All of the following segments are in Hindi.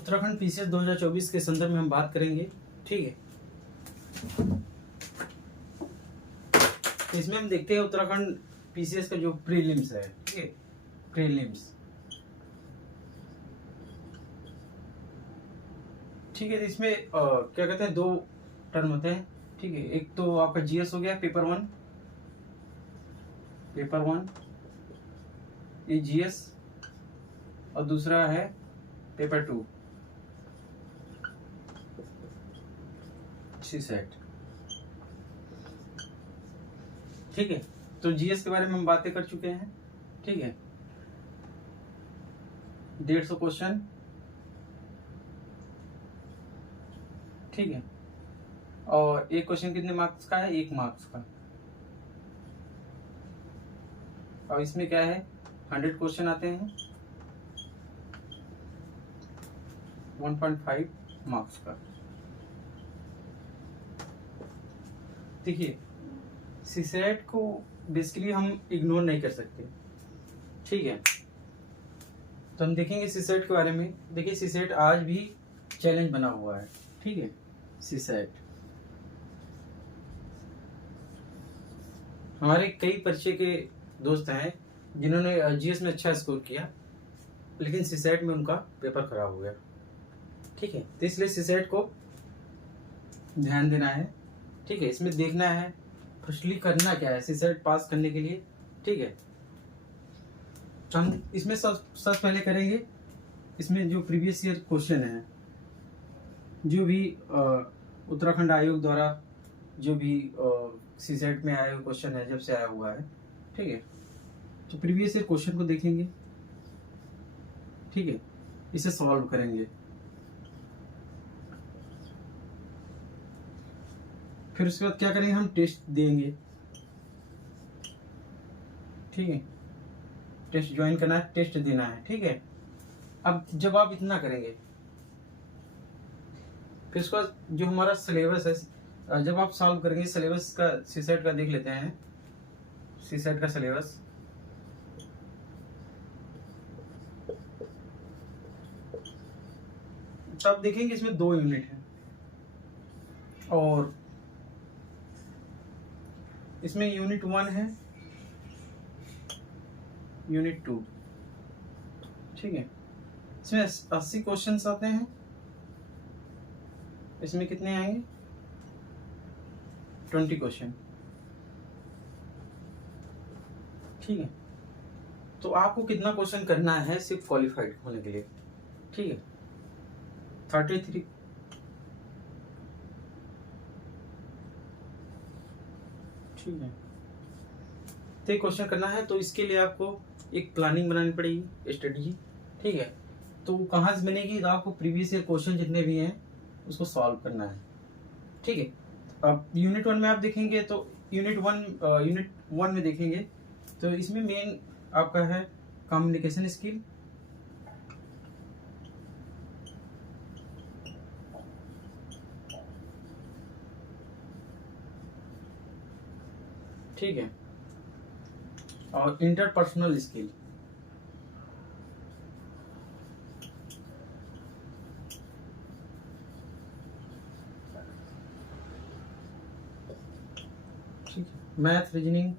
उत्तराखंड पीसीएस 2024 के संदर्भ में हम बात करेंगे। ठीक है, तो इसमें हम देखते हैं उत्तराखंड पीसीएस का जो प्रीलिम्स है। ठीक है, प्रीलिम्स। ठीक है, तो इसमें क्या कहते हैं, दो टर्म होते हैं। ठीक है, एक तो आपका जीएस हो गया पेपर वन, ये जीएस, और दूसरा है पेपर टू, सीसेट। ठीक है, तो जीएस के बारे में हम बातें कर चुके हैं। ठीक है, 150 क्वेश्चन। ठीक है, और एक क्वेश्चन कितने मार्क्स का है? 1 मार्क्स का। और इसमें क्या है, 100 क्वेश्चन आते हैं, 1.5 मार्क्स का। देखिए, सीसेट को बेसिकली हम इग्नोर नहीं कर सकते। ठीक है, तो हम देखेंगे सीसेट के बारे में। देखिए, सीसेट आज भी चैलेंज बना हुआ है। ठीक है, सीसेट हमारे कई परिचय के दोस्त हैं जिन्होंने जीएस में अच्छा स्कोर किया, लेकिन सीसेट में उनका पेपर खराब हो गया। ठीक है, तो इसलिए सीसेट को ध्यान देना है। ठीक है, इसमें देखना है फर्स्टली करना क्या है सीसेट पास करने के लिए। ठीक है, तो हम इसमें सबसे पहले करेंगे, इसमें जो प्रीवियस ईयर क्वेश्चन है, जो भी उत्तराखंड आयोग द्वारा जो भी सीसेट में आया हुआ क्वेश्चन है, जब से आया हुआ है। ठीक है, तो प्रीवियस ईयर क्वेश्चन को देखेंगे। ठीक है, इसे सॉल्व करेंगे। फिर उसके बाद क्या करेंगे, हम टेस्ट देंगे। ठीक है, टेस्ट ज्वाइन करना है, टेस्ट देना है। ठीक है, अब जब आप इतना करेंगे, फिर उसके बाद जो हमारा सिलेबस है, जब आप सॉल्व करेंगे सिलेबस का, सीसेट का देख लेते हैं, सीसेट का सिलेबस। तब देखेंगे इसमें 2 यूनिट है, और इसमें यूनिट 1 है, यूनिट 2। ठीक है, इसमें 80 क्वेश्चंस आते हैं। इसमें कितने आएंगे? 20 क्वेश्चन। ठीक है, तो आपको कितना क्वेश्चन करना है सिर्फ क्वालिफाइड होने के लिए? ठीक है, 33। ठीक है, तो क्वेश्चन करना है, तो इसके लिए आपको एक प्लानिंग बनानी पड़ेगी, स्ट्रेटजी। ठीक है, तो कहाँ से बनेगी? तो आपको प्रीवियस ईयर क्वेश्चन जितने भी हैं उसको सॉल्व करना है। ठीक है, अब यूनिट 1 में आप देखेंगे, तो यूनिट 1 में देखेंगे, तो इसमें मेन आपका है कम्युनिकेशन स्किल। ठीक है, और इंटरपर्सनल स्किल। ठीक है, मैथ, रीजनिंग,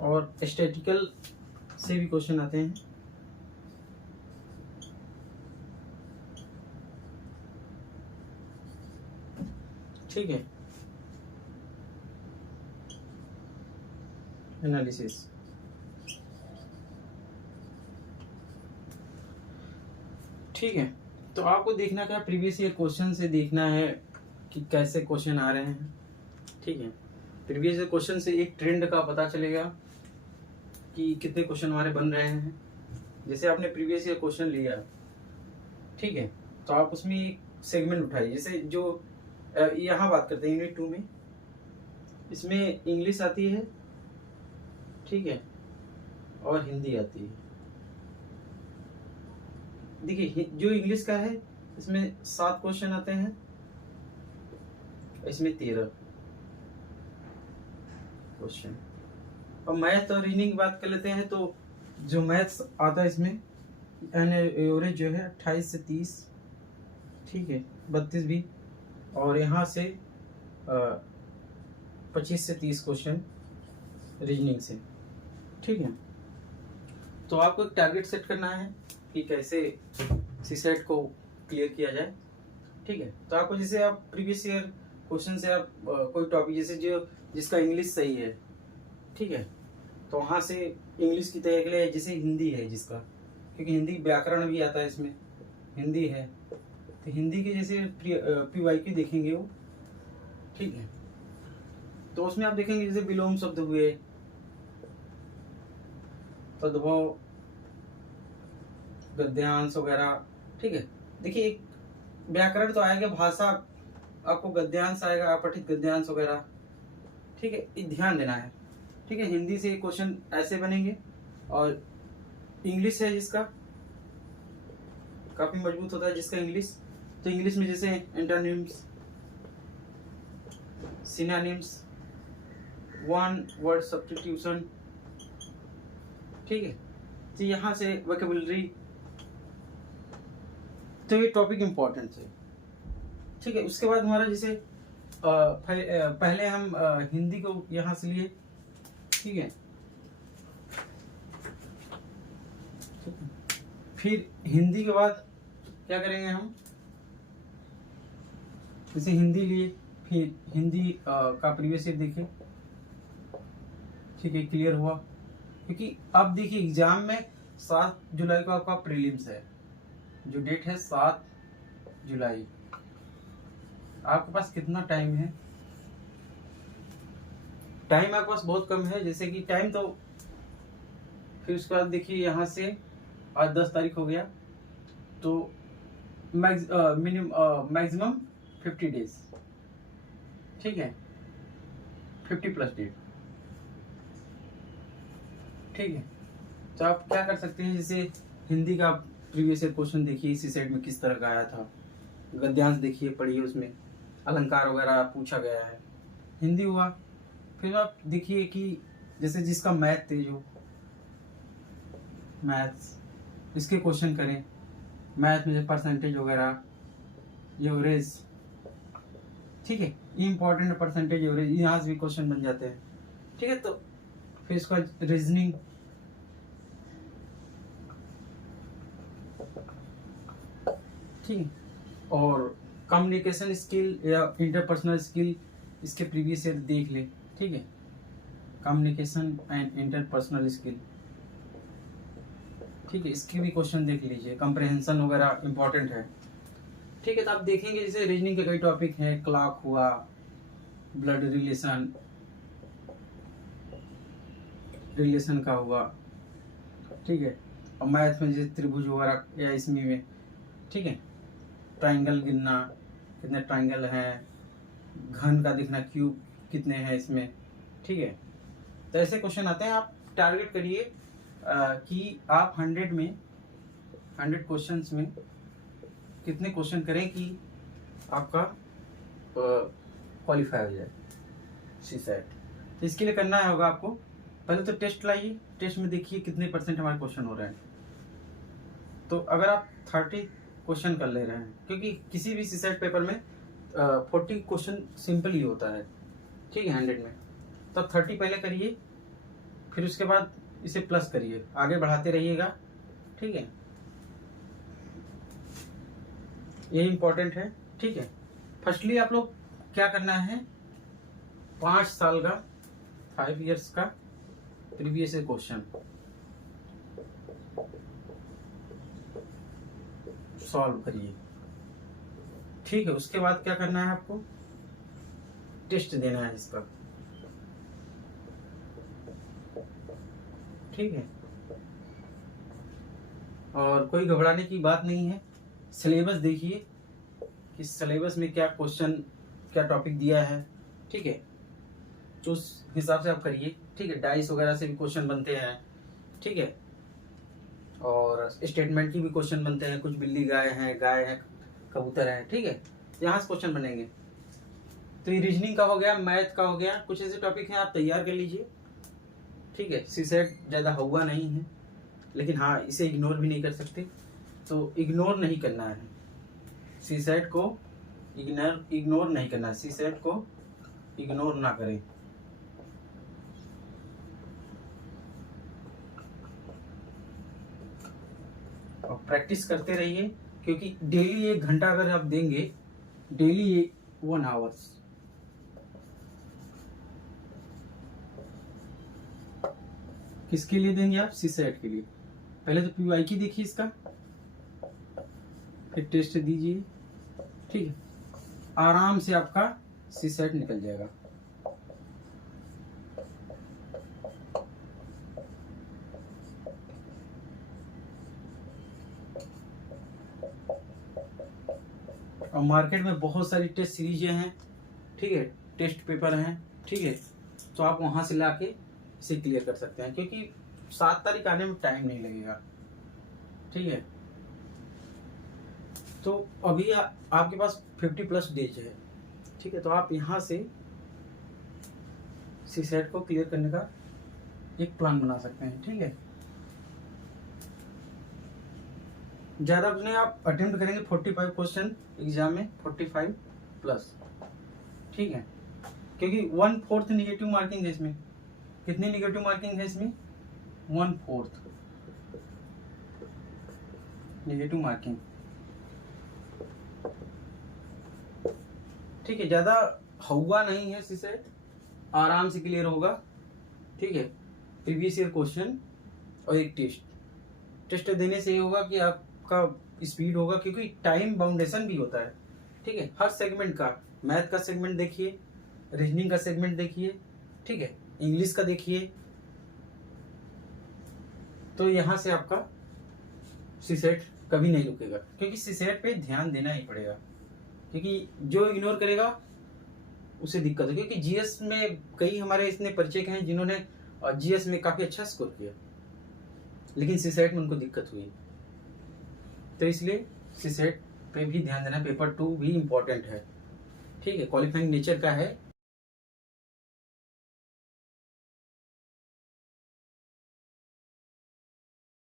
और स्टैटिकल से भी क्वेश्चन आते हैं। ठीक है, एनालिसिस। ठीक है, तो आपको देखना क्या, प्रीवियस ईयर क्वेश्चन से देखना है कि कैसे क्वेश्चन आ रहे हैं। ठीक है, प्रीवियस ईयर क्वेश्चन से एक ट्रेंड का पता चलेगा कि कितने क्वेश्चन हमारे बन रहे हैं। जैसे आपने प्रीवियस ईयर क्वेश्चन लिया, ठीक है, तो आप उसमें एक सेगमेंट उठाइए। जैसे जो यहाँ बात करते हैं यूनिट 2 में, इसमें इंग्लिश आती है, ठीक है, और हिंदी आती है। देखिए, जो इंग्लिश का है इसमें 7 क्वेश्चन आते हैं, इसमें 13। क्वेश्चन। और मैथ और रीजनिंग की बात कर लेते हैं, तो जो मैथ्स आता है इसमें एवरेज जो है 28 से 30, ठीक है, 32 भी, और यहाँ से 25 से 30 क्वेश्चन रीजनिंग से, ठीक है। तो आपको एक टारगेट सेट करना है कि कैसे सीसेट को क्लियर किया जाए, ठीक है। तो आपको जैसे आप प्रीवियस ईयर क्वेश्चन से आप कोई टॉपिक जैसे जो जिसका इंग्लिश सही है, ठीक है, तो वहाँ से इंग्लिश की तैयारी के लिए, जैसे हिंदी है जिसका, क्योंकि हिंदी व्याकरण भी आता है इसमें, हिंदी है, तो हिंदी के जैसे PYQ देखेंगे वो, ठीक है। तो उसमें आप देखेंगे जैसे विलोम शब्द हुए, तद्भव, गद्यांश वगैरह, ठीक है। देखिए एक व्याकरण तो आएगा, भाषा आपको गद्यांश आएगा, अपठित गद्यांश वगैरह, ठीक है, ये ध्यान देना है, ठीक है। हिंदी से क्वेश्चन ऐसे बनेंगे, और इंग्लिश है जिसका काफी मजबूत होता है जिसका इंग्लिश, तो इंग्लिश में जैसे antonyms, synonyms, one word substitution, ठीक है। तो यहाँ से वोकैबुलरी, तो ये टॉपिक इंपॉर्टेंट है, ठीक है। उसके बाद हमारा जैसे पहले हम हिंदी को यहाँ से लिए, ठीक है, फिर हिंदी के बाद क्या करेंगे हम, जैसे हिंदी लिए, फिर हिंदी का प्रीवियस ईयर देखें, ठीक है, क्लियर हुआ। क्योंकि अब देखिए एग्जाम में 7 जुलाई को आपका प्रीलिम्स है, जो डेट है 7 जुलाई, आपके पास कितना टाइम है? टाइम आपके पास बहुत कम है, जैसे कि टाइम तो, फिर उसके बाद देखिए यहाँ से आज 10 तारीख हो गया, तो मैक्सिमम 50 डेज, ठीक है, 50 प्लस डेट, ठीक है। तो आप क्या कर सकते हैं, जैसे हिंदी का प्रीवियस ईयर क्वेश्चन देखिए इसी सेट में किस तरह का आया था, गद्यांश देखिए, पढ़िए, उसमें अलंकार वगैरह पूछा गया है, हिंदी हुआ। फिर आप देखिए कि जैसे जिसका मैथ थे, जो मैथ्स, इसके क्वेश्चन करें, मैथ में परसेंटेज वगैरह, एवरेज, ठीक है, इम्पोर्टेंट परसेंटेज एवरेज, यहाँ से भी क्वेश्चन बन जाते हैं, ठीक है। तो फिर इसका रीजनिंग, ठीक है, और कम्युनिकेशन स्किल या इंटरपर्सनल स्किल, इसके प्रीवियस ईयर देख ले, ठीक है, कम्युनिकेशन एंड इंटरपर्सनल स्किल, ठीक है, इसके भी क्वेश्चन देख लीजिए, कंप्रहेंशन वगैरह इंपॉर्टेंट है, ठीक है। तो आप देखेंगे जैसे रीजनिंग के कई टॉपिक हैं, क्लॉक हुआ, ब्लड रिलेशन का हुआ, ठीक है, और मैथ में जैसे त्रिभुज वगैरह या इसमें में, ठीक है, ट्राइंगल गिनना, कितने ट्राइंगल हैं, घन का दिखना, क्यूब कितने हैं इसमें, ठीक है। तो ऐसे क्वेश्चन आते हैं, आप टारगेट करिए कि आप 100 क्वेश्चंस में कितने क्वेश्चन करें कि आपका क्वालिफाई हो जाए सीसेट। तो इसके लिए करना होगा आपको, पहले तो टेस्ट लाइए, टेस्ट में देखिए कितने % हमारे क्वेश्चन हो रहे हैं। तो अगर आप 30 क्वेश्चन कर ले रहे हैं, क्योंकि किसी भी सीसेट पेपर में 40 क्वेश्चन सिंपल ही होता है, ठीक है, 100 में, तो 30 पहले करिए, फिर उसके बाद इसे प्लस करिए, आगे बढ़ाते रहिएगा, ठीक है, ये इम्पोर्टेंट है, ठीक है। फर्स्टली आप लोग क्या करना है, 5 साल का, 5 इयर्स का प्रीवियस क्वेश्चन सॉल्व करिए, ठीक है। उसके बाद क्या करना है, आपको टेस्ट देना है इसका, ठीक है, और कोई घबराने की बात नहीं है। सिलेबस देखिए कि सिलेबस में क्या क्वेश्चन, क्या टॉपिक दिया है, ठीक है, तो उस हिसाब से आप करिए, ठीक है। डाइस वगैरह से भी क्वेश्चन बनते हैं, ठीक है, और स्टेटमेंट की भी क्वेश्चन बनते हैं, कुछ बिल्ली गाय है, कबूतर है, ठीक है, यहाँ से क्वेश्चन बनेंगे, तो ये रीजनिंग का हो गया, मैथ का हो गया, कुछ ऐसे टॉपिक हैं आप तैयार कर लीजिए। ठीक है, सीसेट ज़्यादा हुआ नहीं है, लेकिन हाँ इसे इग्नोर भी नहीं कर सकते, तो इग्नोर नहीं करना है सीसेट को, इग्नोर नहीं करना है, सीसेट को इग्नोर ना करें। और प्रैक्टिस करते रहिए, क्योंकि डेली 1 घंटा अगर आप देंगे, डेली 1 आवर्स, किसके लिए देंगे आप? सीसेट के लिए। पहले तो पीवाईक्यू देखिए इसका, फिर टेस्ट दीजिए। ठीक है, आराम से आपका सीसेट निकल जाएगा। और मार्केट में बहुत सारी टेस्ट सीरीजें हैं, ठीक है, टेस्ट पेपर हैं, ठीक है, तो आप वहां से लाके इसे क्लियर कर सकते हैं, क्योंकि 7 तारीख आने में टाइम नहीं लगेगा। ठीक है, तो अभी आपके पास 50+ डेज है। ठीक है, तो आप यहाँ से सीसेट को क्लियर करने का एक प्लान बना सकते हैं। ठीक है, ज़्यादा कुछ नहीं, आप अटेम्प्ट करेंगे 45 क्वेश्चन एग्जाम में, 45+। ठीक है, क्योंकि 1/4 निगेटिव मार्किंग है इसमें। कितनी निगेटिव मार्किंग है इसमें? 1/4 निगेटिव मार्किंग। ठीक है, ज़्यादा हुआ नहीं है सीसेट, आराम से क्लियर होगा। ठीक है, प्रीवियस ईयर क्वेश्चन और एक टेस्ट देने से ये होगा कि आपका स्पीड होगा, क्योंकि टाइम बाउंडेशन भी होता है। ठीक है, हर सेगमेंट का, मैथ का सेगमेंट देखिए, रीजनिंग का सेगमेंट देखिए, ठीक है, इंग्लिश का देखिए, तो यहाँ से आपका सीसेट कभी नहीं रुकेगा, क्योंकि सीसेट पे ध्यान देना ही पड़ेगा, क्योंकि जो इग्नोर करेगा उसे दिक्कत है। क्योंकि जीएस में कई हमारे इतने परिचय हैं जिन्होंने जीएस में काफी अच्छा स्कोर किया, लेकिन सीसेट में उनको दिक्कत हुई। तो इसलिए सीसेट पे भी ध्यान देना। पेपर 2 भी इम्पोर्टेंट है। ठीक है, क्वालिफाइंग नेचर का है,